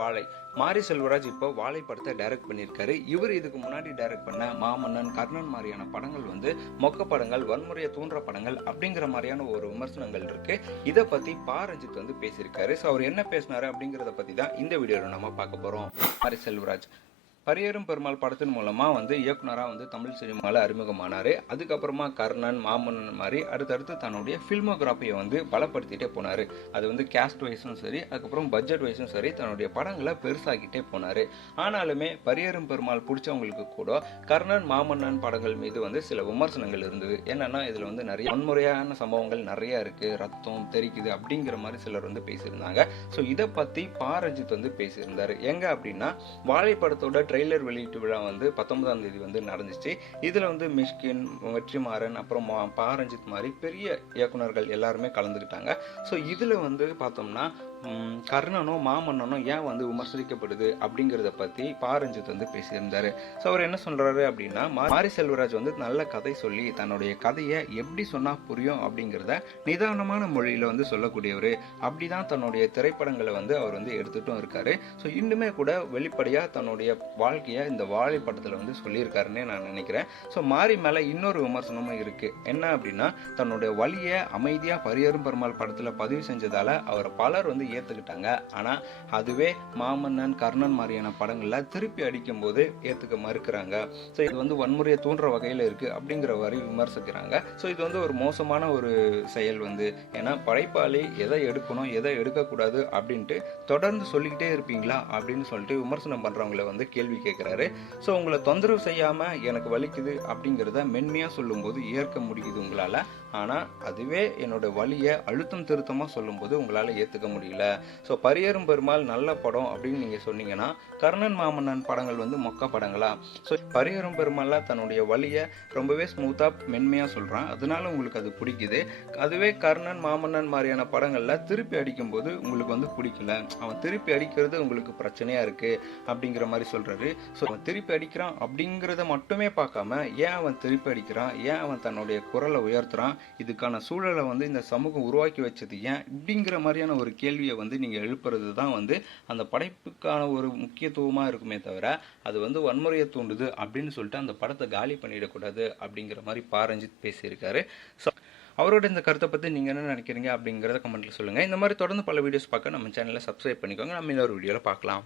வாழை. மாரி செல்வராஜ் இப்போ வாழை படத்தை டைரக்ட் பண்ணியிருக்காரு. இவர் இதுக்கு முன்னாடி டைரக்ட் பண்ண மாமன்னன் கர்ணன் மாதிரியான படங்கள் வந்து மொக்க படங்கள் வன்முறையை தூண்டுற படங்கள் அப்படிங்கிற மாதிரியான ஒரு விமர்சனங்கள் இருக்கு. இதை பத்தி பா. ரஞ்சித் வந்து பேசியிருக்காரு. ஸோ அவர் என்ன பேசினாரு அப்படிங்கிறத பத்தி தான் இந்த வீடியோவில் நம்ம பார்க்க போறோம். மாரி செல்வராஜ் பரியேறும் பெருமாள் படத்தின் மூலமாக வந்து இயக்குனராக வந்து தமிழ் சினிமாவில் அறிமுகமானார். அதுக்கப்புறமா கர்ணன் மாமன்னன் மாதிரி அடுத்தடுத்து தன்னுடைய ஃபில்மோகிராஃபியை வந்து பலப்படுத்திட்டே போனார். அது வந்து கேஸ்ட் வைஸும் சரி அதுக்கப்புறம் பட்ஜெட் வைஸும் சரி தன்னுடைய படங்களை பெருசாகிட்டே போனார். ஆனாலுமே பரியேறும் பெருமாள் பிடிச்சவங்களுக்கு கூட கர்ணன் மாமன்னன் படங்கள் மீது வந்து சில விமர்சனங்கள் இருந்தது. என்னென்னா இதில் வந்து நிறைய வன்முறையான சம்பவங்கள் நிறையா இருக்குது ரத்தம் தெரிக்குது அப்படிங்கிற மாதிரி சிலர் வந்து பேசியிருந்தாங்க. ஸோ இதை பற்றி பாரஞ்சித் வந்து பேசியிருந்தார். எங்கே அப்படின்னா வாழைப்படத்தோட ட்ரெய்லர் வெளியீட்டு விழா வந்து பத்தொன்பதாம் தேதி வந்து நடந்துச்சு. இதில் வந்து மிஷ்கின் வெற்றிமாறன் அப்புறம் பாரஞ்சித் மாதிரி பெரிய இயக்குனர்கள் எல்லாருமே கலந்துக்கிட்டாங்க. ஸோ இதில் வந்து பார்த்தோம்னா கர்ணனும் மாமன்னனும் ஏன் வந்து விமர்சிக்கப்படுது அப்படிங்கிறத பற்றி பாரஞ்சித் வந்து பேசியிருந்தாரு. ஸோ அவர் என்ன சொல்றாரு அப்படின்னா மாரி செல்வராஜ் வந்து நல்ல கதை சொல்லி தன்னுடைய கதையை எப்படி சொன்னால் புரியும் அப்படிங்கிறத நிதானமான மொழியில வந்து சொல்லக்கூடியவர். அப்படிதான் தன்னுடைய திரைப்படங்களை வந்து அவர் வந்து எடுத்துட்டும் இருக்காரு. ஸோ இன்னுமே கூட வெளிப்படையாக தன்னுடைய வாழ்க்கையை இந்த வாழை படத்தில் வந்து சொல்லியிருக்காருன்னே நான் நினைக்கிறேன். ஸோ மாரி மேலே இன்னொரு விமர்சனமும் இருக்கு. என்ன அப்படின்னா தன்னுடைய வழியை அமைதியாக பரியரும் பெருமாள் படத்துல பதிவு செஞ்சதால அவரை பலர் வந்து ஏற்றுக்கிட்டாங்க ஆனா அதுவே மாமன்னன் கர்ணன் மாதிரியான படங்களில் திருப்பி அடிக்கும் போது மறுக்கிறாங்க. ஸோ இது வந்து வன்முறையை தூண்டுற வகையில் இருக்கு அப்படிங்கிற வரி விமர்சிக்கிறாங்க. ஸோ இது வந்து ஒரு மோசமான ஒரு செயல் வந்து. ஏன்னா படைப்பாளி எதை எடுக்கணும் எதை எடுக்கக்கூடாது அப்படின்ட்டு தொடர்ந்து சொல்லிக்கிட்டே இருப்பீங்களா அப்படின்னு சொல்லிட்டு விமர்சனம் பண்ணுறவங்களை வந்து கேள்வி கேட்கிறாரு ஸோ உங்களை தொந்தரவு செய்யாம எனக்கு வலிக்குது அப்படிங்கிறத மென்மையா சொல்லும்போது ஏற்க முடியுது உங்களால. ஆனா அதுவே என்னோட வழியை அழுத்தம் திருத்தமா சொல்லும்போது உங்களால ஏத்துக்க முடியல. ஸோ பரியரும் பெருமாள் நல்ல படம் அப்படின்னு நீங்கள் சொன்னீங்கன்னா கர்ணன் மாமன்னன் படங்கள் வந்து மொக்க படங்களா? ஸோ பரியரும் பெருமாள்ல தன்னுடைய வலியை ரொம்பவே ஸ்மூத்தா மென்மையா சொல்றான். அதனால உங்களுக்கு அது பிடிக்குது. அதுவே கர்ணன் மாமன்னன் மாதிரியான படங்களில் திருப்பி அடிக்கும்போது உங்களுக்கு வந்து பிடிக்கல. அவன் திருப்பி அடிக்கிறது உங்களுக்கு பிரச்சனையா இருக்கு அப்படிங்கிற மாதிரி சொல்றாரு ஸோ அவன் திருப்பி அடிக்கிறான் அப்படிங்கிறத மட்டுமே பார்க்காம ஏன் அவன் திருப்பி அடிக்கிறான்? ஏன் அவன் தன்னுடைய குரலை உயர்த்துறான்? இதுக்கான சூழலை வந்து இந்த சமூகம் உருவாக்கி வச்சது ஏன்? இப்படிங்கிற மாதிரியான ஒரு கேள்வியை வந்து நீங்க எழுப்புறது தான் வந்து அந்த படைப்புக்கான ஒரு முக்கியத்துவமா இருக்குமே தவிர அது வந்து வன்முறையை தூண்டுது அப்படின்னு சொல்லிட்டு அந்த படத்தை காலி பண்ணிடக்கூடாது அப்படிங்கிற மாதிரி பாரஞ்சித் பேசியிருக்காரு. ஸோ அவரோட இந்த கருத்தை பற்றி நீங்கள் என்ன நினைக்கிறீங்க அப்படிங்கிறத கமெண்ட்டில் சொல்லுங்கள் இந்த மாதிரி தொடர்ந்து பல வீடியோஸ் பார்க்க நம்ம சேனலை சப்ஸ்கிரைப் பண்ணிக்கோங்க. நம்ம இன்னொரு வீடியோவில் பார்க்கலாம்.